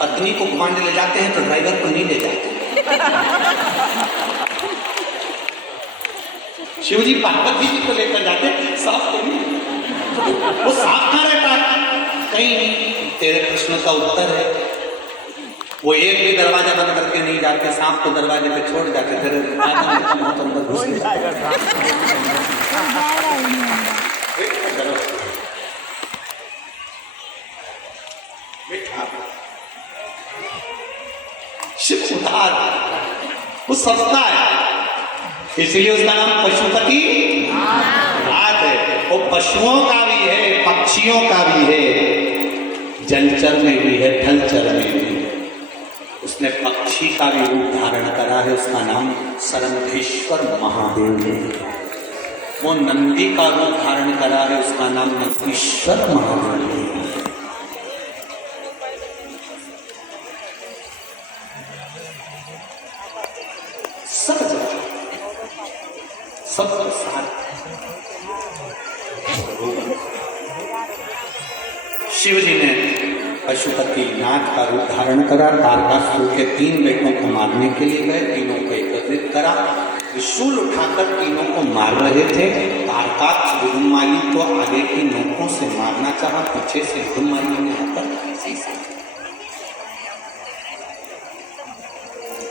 पत्नी को घुमाने ले जाते हैं तो ड्राइवर को नहीं ले जाते। शिव जी पार्वती जी को लेकर जाते, साफ को नहीं, वो साफ कहाँ रहता है? कहीं नहीं। तेरे प्रश्न का उत्तर है, वो एक भी दरवाजा बंद करके नहीं जाते, सांप को दरवाजे पे छोड़ जाते, फिर अंदर घुस शिव उधार वो सस्ता है, इसलिए उसका नाम पशुपति नाथ है। वो पशुओं का भी है, पक्षियों का भी है, जलचर में भी है, थलचर में भी है। उसने पक्षी का भी रूप धारण करा है, उसका नाम सरंधेश्वर महादेव है। वो नंदी का रूप धारण करा है, उसका नाम नंदीश्वर महादेव है। सब शिव जी ने पशुपति नाथ का रूप धारण करा। तारकासुर के 3 बेटों को मारने के लिए गए, तीनों को एकत्रित करा, त्रिशूल उठाकर तीनों को मार रहे थे। तारकाक्ष विदुमाली को आगे की नोकों से मारना चाहा, पीछे से विदुमाली ने आकर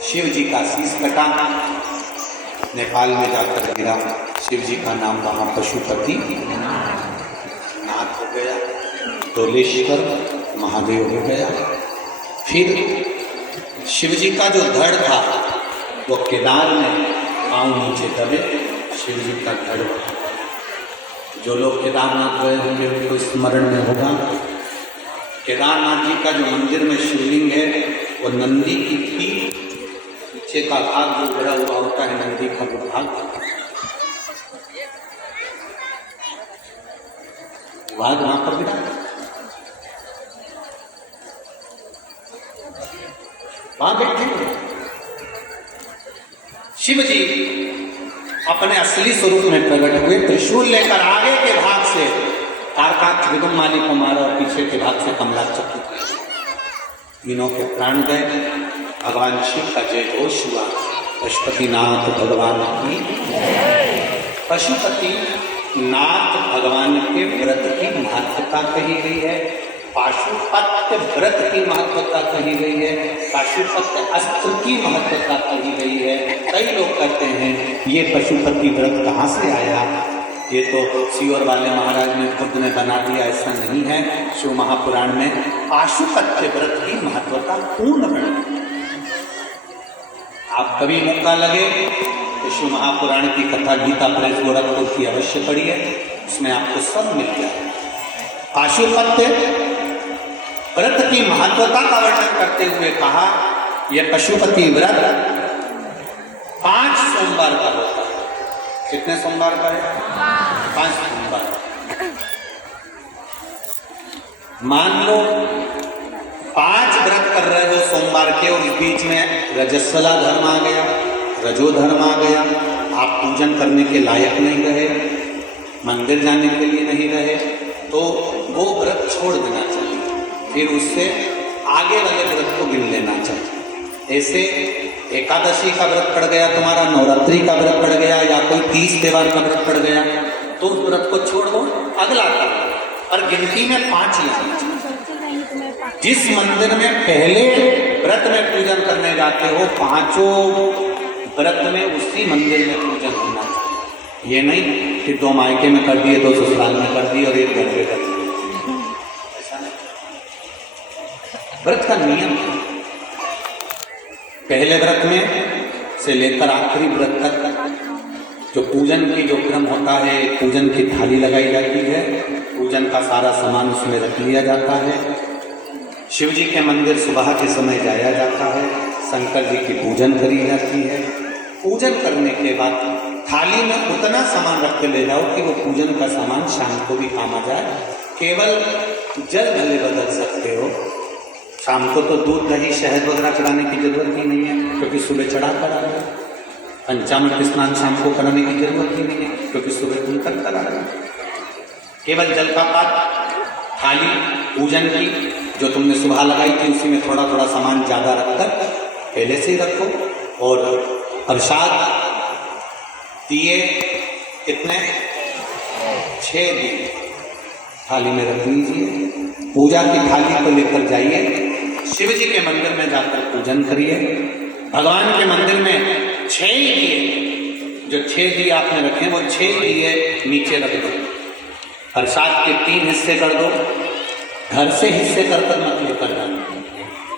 शिव जी का शीश कटा, नेपाल में जाकर गिरा। शिव जी का नाम वहां पशुपति नाथ हो गया, डोलेश्वर महादेव हो गया। फिर शिव जी का जो धड़ था वो केदार में पांव नीचे दबे, शिव जी का धड़। जो लोग केदारनाथ गए होंगे उनको स्मरण में होगा, केदारनाथ जी का जो मंदिर में शिवलिंग है वो नंदी की पीठ पीछे का भाग जो बड़ा हुआ होता है, नंदी का वो भाग वहां पर भी वहां बैठे हुए शिव जी अपने असली स्वरूप में प्रकट हुए। त्रिशूल लेकर आगे के भाग से तारकाक्ष विदुमाली को मारा और पीछे के भाग से कमलाचक्र तीनों के प्राण गए। भगवान शिव का जय घोष हुआ। पशुपतिनाथ भगवान की, पशुपति नाथ भगवान के व्रत की महत्वता कही गई है, पाशुपत्य व्रत की महत्वता कही गई है, पाशुपत्य अस्त्र की महत्वता कही गई है। कई लोग कहते हैं ये पशुपति व्रत कहाँ से आया, ये तो सीहोर वाले महाराज ने खुद ने बना दिया, ऐसा नहीं है। शिव महापुराण में पाशुपत्य व्रत की महत्वता पूर्ण है। आप कभी मौका लगे तो शिव महापुराण की कथा गीता प्रेस गोरखपुर की अवश्य पढ़िए, उसमें आपको सब मिल जाए। पाशुपत्य व्रत की महत्वता का वर्णन करते हुए कहा यह पशुपति व्रत 5 सोमवार का होता है। कितने सोमवार का है? 5 सोमवार। मान लो 5 व्रत कर रहे हो सोमवार के और इस बीच में रजस्वला धर्म आ गया, रजो धर्म आ गया, आप पूजन करने के लायक नहीं रहे, मंदिर जाने के लिए नहीं रहे, तो वो व्रत छोड़ देना चाहिए, फिर उससे आगे वाले व्रत को गिन लेना चाहिए। ऐसे एकादशी का व्रत पड़ गया तुम्हारा, नवरात्रि का व्रत पड़ गया, या कोई 30 त्योहार का व्रत पड़ गया, तो उस व्रत को छोड़ दो, अगला कर। और गिनती में 5 ही आना चाहिए। जिस मंदिर में पहले व्रत में पूजन करने जाते हो, 5 व्रत में उसी मंदिर में पूजन होना चाहिए। ये नहीं कि 2 मायके में कर दिए, 2 ससुराल में कर दिए और 1 घर पे कर दिए, ऐसा नहीं। व्रत का नियम है, पहले व्रत में से लेकर आखिरी व्रत तक जो पूजन की जो क्रम होता है, पूजन की थाली लगाई जाती है, पूजन का सारा सामान उसमें रख लिया जाता है। शिव जी के मंदिर सुबह के समय जाया जाता है, शंकर जी की पूजन करी जाती है। पूजन करने के बाद थाली में उतना सामान रख के ले जाओ कि वो पूजन का सामान शाम को भी काम आ जाए। केवल जल भले बदल सकते हो, शाम को तो दूध दही शहद वगैरह चढ़ाने की जरूरत ही नहीं है, क्योंकि सुबह चढ़ा कर आ गया। पंचामृत स्नान शाम को कराने की जरूरत ही नहीं है, क्योंकि सुबह तुम कर आ गया। केवल जल का पात्र, थाली पूजन की जो तुमने सुबह लगाई थी उसी में थोड़ा थोड़ा सामान ज़्यादा रखकर पहले से ही रखो। और प्रसाद दिए कितने? 6 दिए थाली में रख लीजिए। पूजा की थाली को लेकर जाइए, शिव जी के मंदिर में जाकर पूजन करिए। भगवान के मंदिर में 6 ही दिए, जो 6 दिए आपने रखे वो 6 दिए नीचे रख दो। प्रसाद के 3 हिस्से कर दो, घर से हिस्से कर कर मत लेकर जाना,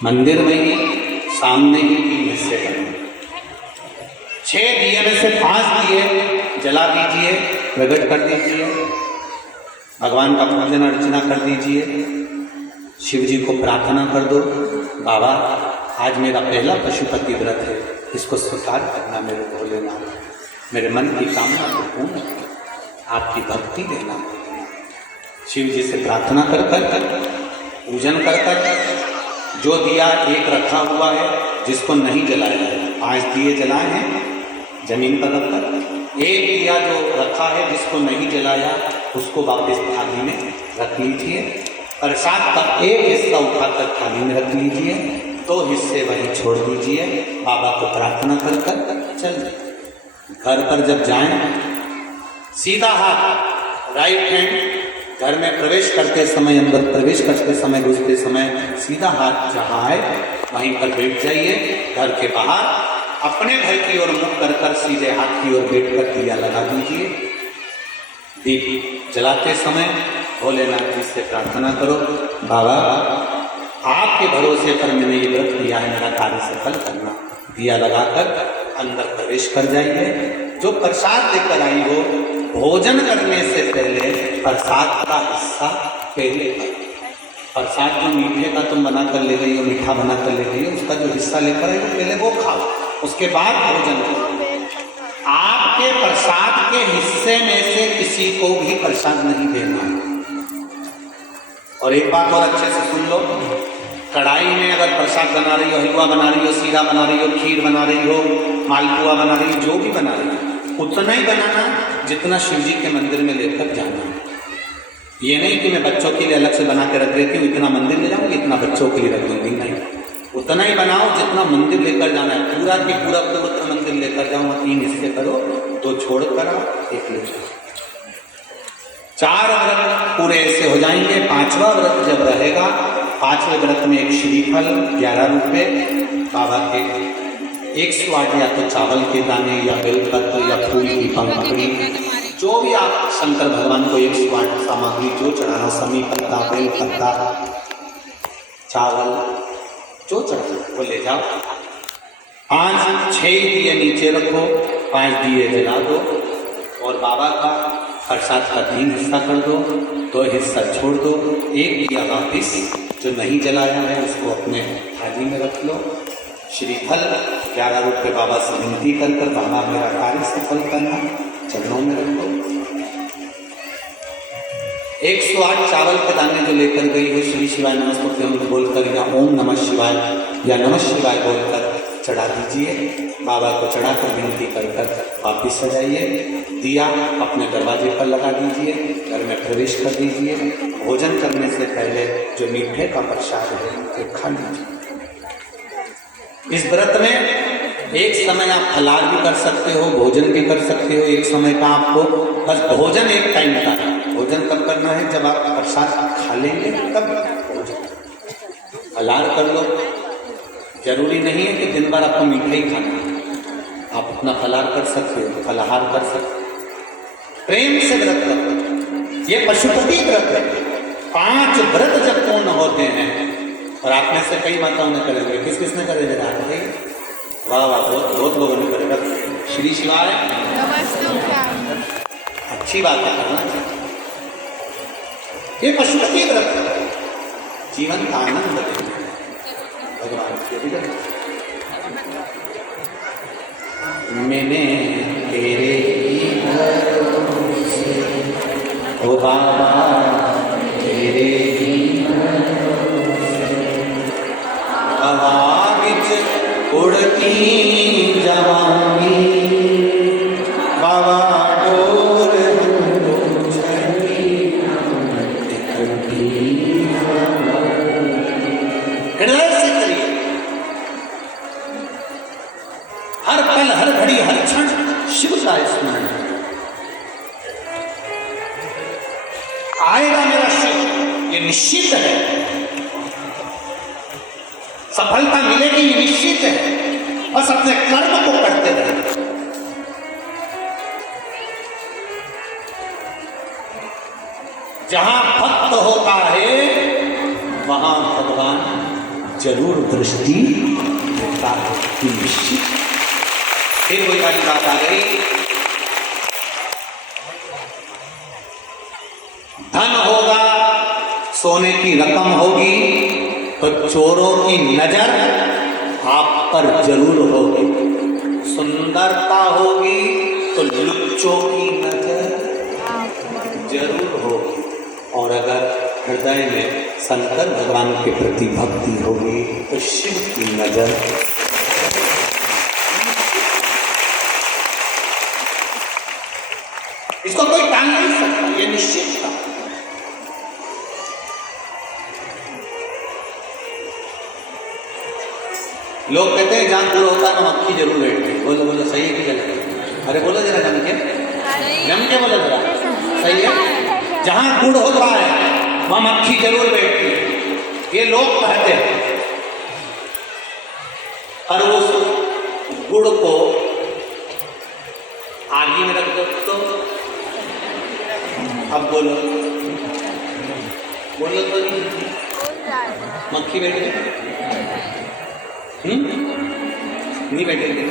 मंदिर में ही सामने ही 3 हिस्से कर दो। 6 दिए में से 5 दिए जला दीजिए, प्रकट कर दीजिए, भगवान का पूजन अर्चना कर दीजिए। शिव जी को प्रार्थना कर दो, बाबा आज मेरा पहला पशुपति व्रत है, इसको स्वीकार करना मेरे भोलेनाथ, मेरे मन की कामना को पूर्ण आपकी भक्ति देना। शिव जी से प्रार्थना कर कर पूजन कर कर जो दिया एक रखा हुआ है जिसको नहीं जलाया है, 5 दिए जलाए हैं जमीन पर रखकर, एक दिया जो रखा है जिसको नहीं जलाया उसको वापस थाली में रख लीजिए। प्रसाद का एक हिस्सा उठाकर थाली में रख लीजिए, 2 हिस्से वहीं छोड़ दीजिए, बाबा को प्रार्थना कर कर चल जाए। घर पर जब जाएं सीधा हाथ राइट हैंड, घर में प्रवेश करते समय, अंदर प्रवेश करते समय, घुसते समय सीधा हाथ जहाँ आए वहीं पर बैठ जाइए। घर के बाहर अपने घर की ओर मुख कर कर सीधे हाथ की ओर बैठ कर दिया लगा दीजिए। दीप जलाते समय भोलेनाथ जी से प्रार्थना करो, बाबा आपके भरोसे पर मैंने ये व्रत किया है, मेरा कार्य सफल करना। दिया लगाकर अंदर प्रवेश कर जाइए। जो प्रसाद लेकर आई हो, भोजन करने से पहले प्रसाद का हिस्सा पहले कर। प्रसाद जो मीठे का तुम बना कर ले गई हो, मीठा बना कर ले गई हो, उसका जो हिस्सा लेकर आई हो पहले वो खाओ, उसके बाद भोजन करो। आपके प्रसाद के हिस्से में से किसी को भी प्रसाद नहीं देना। और एक बात और अच्छे से सुन लो, कढ़ाई में अगर प्रसाद बना रही हो, हलवा बना रही हो, सीरा बना रही हो, खीर बना रही हो, मालपुआ बना रही हो, जो भी बना रही हो, उतना ही बनाना जितना शिव जी के मंदिर में लेकर जाना। ये नहीं कि मैं बच्चों के लिए अलग से बना के रख देती हूँ, इतना मंदिर ले जाऊंगी, इतना बच्चों के लिए रख दूंगी, नहीं। उतना ही बनाओ जितना मंदिर लेकर जाना है। पूरा की पूरा पवित्र मंदिर लेकर जाओ, 3 हिस्से करो, 2 छोड़ कर आओ, 1 ले जाओ। 4 व्रत पूरे ऐसे हो जाएंगे। 5वां व्रत जब रहेगा, 5वें व्रत में एक श्रीफल 11 रुपये, बाबा के 108 या तो चावल के दाने या बेलपत्र या फूल की पंखुड़ी, जो भी आप शंकर भगवान को 108 सामग्री जो चढ़ाना, समी पत्ता, बेल पत्ता, चावल जो चढ़ाना वो ले जाओ। 5-6 दिए नीचे रखो, 5 दिए जला दो और बाबा का प्रसाद का 3 हिस्सा कर दो, 2 हिस्सा छोड़ दो, 1 दिया वापिस जो नहीं जलाया है उसको अपने थाली में रख लो। श्रीफल 11 रुपये बाबा से विनती कर कर, बाबा मेरा कार्य सफल करना, चरणों में रख दो। 108 चावल के दाने जो लेकर गई हो, श्री शिवाय नमस्तुभ्यं बोलकर या ओम नमः शिवाय या नमः शिवाय बोलकर चढ़ा दीजिए। बाबा को चढ़ाकर विनती कर कर वापिस सजाइए। दिया अपने दरवाजे पर लगा दीजिए, घर में प्रवेश कर दीजिए। भोजन करने से पहले जो मीठे का प्रसाद है वो खा लीजिए। इस व्रत में एक समय आप फलाहार भी कर सकते हो, भोजन भी कर सकते हो। एक समय का आपको बस भोजन एक टाइम का, भोजन कब करना है? जब आप प्रसाद खा लेंगे तब भोजन। फलाहार कर लो, जरूरी नहीं है कि दिन भर आपको मीठा ही खाना है, आप अपना फलाहार कर सकते हो, फलाहार कर सकते हो। प्रेम से व्रत करो, ये पशुपति व्रत है। 5 व्रत जब पूर्ण होते हैं, और आप में से कई माताओं ने करेंगे, किस किसने करे जरा बताइए? वाह वाह, बहुत लोगों ने करेगा। श्री शिवाय अच्छी बात है, करना चाहिए। ये पशुपति व्रत है, जीवन का आनंद देते हैं भगवान के। मैंने तेरे भरोसे ओ बाबा, तेरे हवा विच उड़ती जवानी, बाबा डोर हृदय से करिए। हर पल, हर घड़ी, हर क्षण शिव का स्मरण है। आएगा मेरा शिव, ये निश्चित है। सफलता मिलेगी, ये निश्चित है। बस अपने कर्म को करते रहे। जहां भक्त होता है वहां भगवान जरूर दृष्टि देता है, निश्चित। फिर वही वाली बात आ गई, धन होगा, सोने की रकम होगी, तो चोरों की नजर आप पर जरूर होगी। सुंदरता होगी तो लुच्चों की नजर जरूर होगी। और अगर हृदय में शंकर भगवान के प्रति भक्ति होगी तो शिव की नजर। इसको कोई टाल नहीं सकता, ये निश्चित था। लोग कहते हैं जहां गुड़ होता है वहां मक्खी जरूर बैठती है। बोलो बोलो, सही है कि गलत? अरे बोलो जरा, जम के बोलो जरा, सही है? जहां गुड़ होता है वहां मक्खी जरूर बैठती है, ये लोग कहते हैं। और उस गुड़ को आगे में रख दो तो अब बोलो बोलो तो नहीं, मक्खी बैठ गई? नहीं बैठेगी।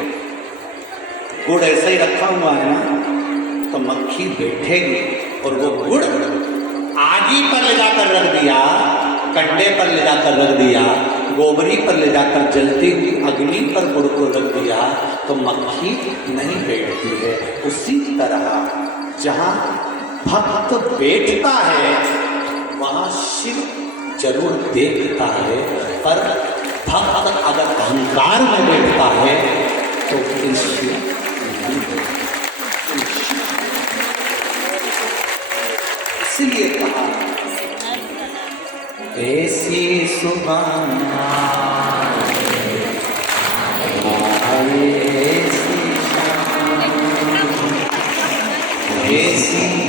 गुड़ ऐसा ही रखा हुआ है ना तो मक्खी बैठेगी। और वो गुड़ आगी पर ले जाकर रख दिया, कंडे पर ले जाकर रख दिया, गोबरी पर ले जाकर जलती हुई अग्नि पर गुड़ को रख दिया तो मक्खी नहीं बैठती है। उसी तरह जहाँ भक्त बैठता है वहाँ शिव जरूर देखता है। पर भक्त अगर अहंकार में बैठता है तो शिव इसलिए कहा ऐसी सुभाना ऐसी